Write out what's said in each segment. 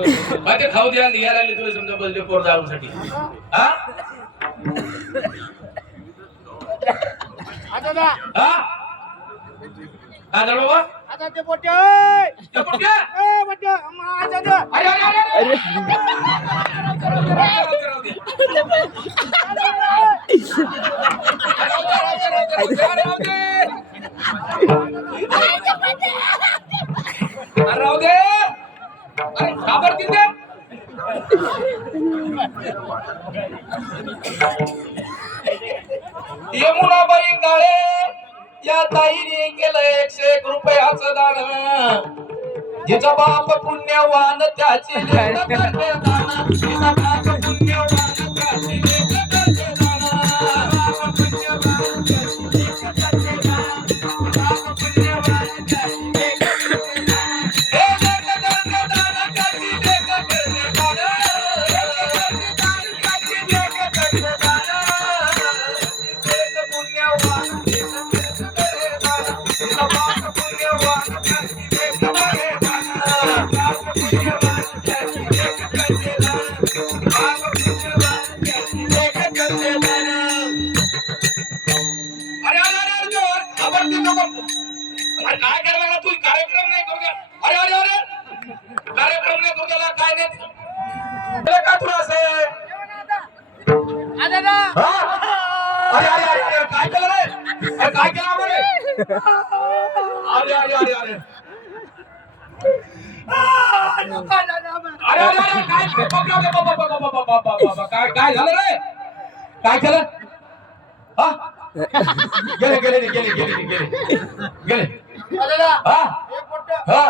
माझे खाऊ द्या लिहायला लागले तुला समजा बसले पोर दारूसाठी हा बाबा आता यमुनाबाई काळे या ताईने केलं एकशे एक रुपयाचं दान जिचा बाप पुण्यवान त्याची दान. का तुला हा? अरे अरे अरे अरे काय केलं रे काय केलं आम्हाला अरे अरे अरे अरे अरे अरे काय काय काय झालं रे काय केलं हा गेले गेले गेले गेले गेले हा हा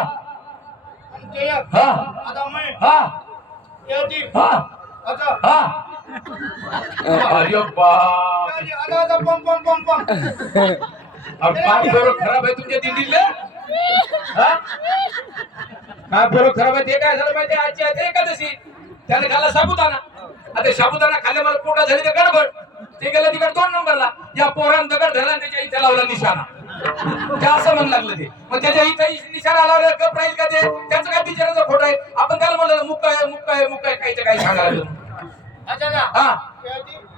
एक हा अरे बाप. आता आता पम पम पम पम. अब पाणी बरोबर खराब आहे तुमच्या हा? काय बरोबर खराब आहे ते काय झालं माहिती? आजची आहे एकादशी. त्याने खाल्ला साबुदाणा. आता साबुदाणा खाल्ले मला पोटात झाली तर गडबड. ते गेलं तिकडे दोन नंबरला. या पोरान दगड धरला आणि त्याच्या इथे लावला निशाणा. ते असं म्हणू लागलं ते. मग त्याच्या इथे निशाणा लावला गप राहील का ते? त्याचं काय बिचाराचं खोटं आहे? आपण त्याला म्हणलं मुक्का आहे मुक्का आहे मुक्का आहे काहीचं काही सांगायला हा.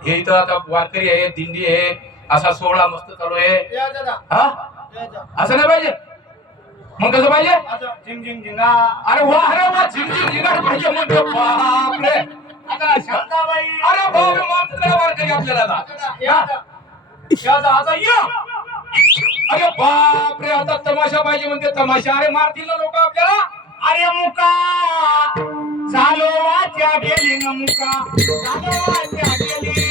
हे इथं आता वारकरी आहे दिंडी आहे असा सोहळा मस्त चालू आहे. हा? असं नाही पाहिजे? मग कसं पाहिजे? झिंग झिंग झिंगा. अरे वा अरे वा झिंगी झिंगाट पाहिजे म्हणतो बापरे. अरे बाप रे बाप तिकडे वारकरी आपल्याला. हे हे आता ये. अरे बाप रे आता तमाशा पाहिजे म्हणते तमाशा. अरे मारतील ना लोक आपल्याला? अरे मुका! चालो वाच्या गेली ना मुका. चालो वाच्या गेली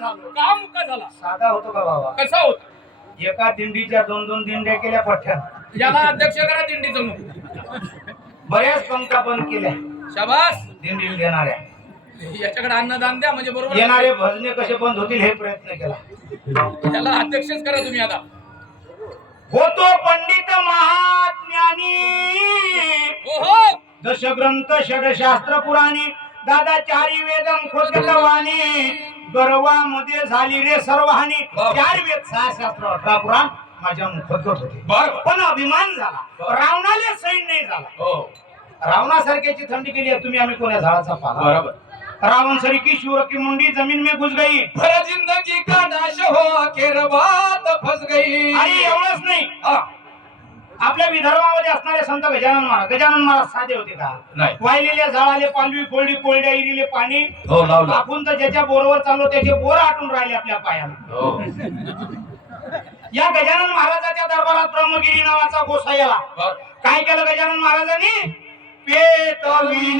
का झालो का झाला? साधा होतो का बाबा कसा होत? एका दिंडीच्या दोन दोन दिंड्या केल्या पठ्ठ्यात याला अध्यक्ष करा दिंडीचं मग बऱ्याच पंक्ता बंद केल्या. शाबास. दिंडीला देणाऱ्या. याच्याकडे अन्नदान द्या म्हणजे बरोबर. येणारे भजने कसे बंद होतील हे प्रयत्न केला. त्याला अध्यक्षच करा तुम्ही आता. होतो पंडित महाज्ञानी हो हो दशग्रंथ षडशास्त्र पुराणी दादा चारी वेदम खोदवाणी गर्वामध्ये झाली रे सर्वहानी. बाप. चार वेद सहा शास्त्र अठरा पुराण माझ्या मुखत होते. बर पण अभिमान झाला. रावणाला सैन नाही झाला. हो. रावणासारख्याची थंडी केली आहे तुम्ही आम्ही कोण्या झाडाचा पाला? बरोबर. रावण सरी की शिवर की मुंडी जमीन में घुस गई. भर जिंदगी का नाश हो अखेर बात फस गई. आणि एवढंच नाही. हा, आपल्या विदर्भामध्ये असणारे संत गजानन महाराज. गजानन महाराज साधे होते का? नाही. वाहिलेल्या झाडाले पालवी कोरडी कोरड्या इरिले पाणी. हो लावला. आपण तर ज्याच्या बोरवर चाललो त्याचे बोर आटून राहिले आपल्या पायाला. हो. या गजानन महाराजाच्या दरबारात ब्रह्मगिरी नावाचा गोसाई आला बर. काय केलं गजानन महाराजांनी? पेटविले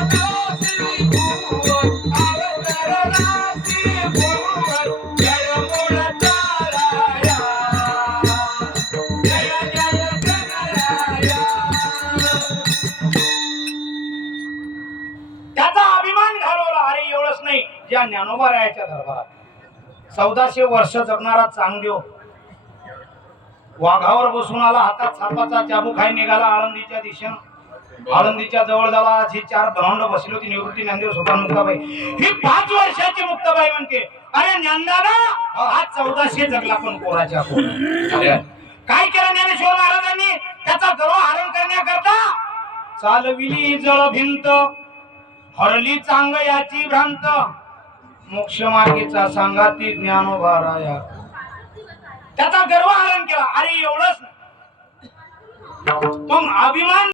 ज्ञानोबारायाच्या दरबारात. चौदाशे वर्ष जगणारा चांगदेव. वाघावर बसून आला हातात सापाचा चाबू खाई निघाला आळंदीच्या दिशेनं. आळंदीच्या जवळ झाला जी चार ब्रह्मांड बसली होती निवृत्ती ज्ञानदेव सुद्धा मुक्ताबाई. ही पाच वर्षाची मुक्ताबाई म्हणते. अरे ज्ञानदादा आज चौदाशे जगला पण कोराच्या काय केलं ज्ञानेश्वर महाराजांनी? त्याचा गर्व हरण करण्याकरता चालविली जळ भिंत हरली चांग याची भ्रांत. मोक्ष मार्गीचा सांगाती ज्ञानोभाराया त्याचा गर्व हरण केला. अरे एवढंच मग अभिमान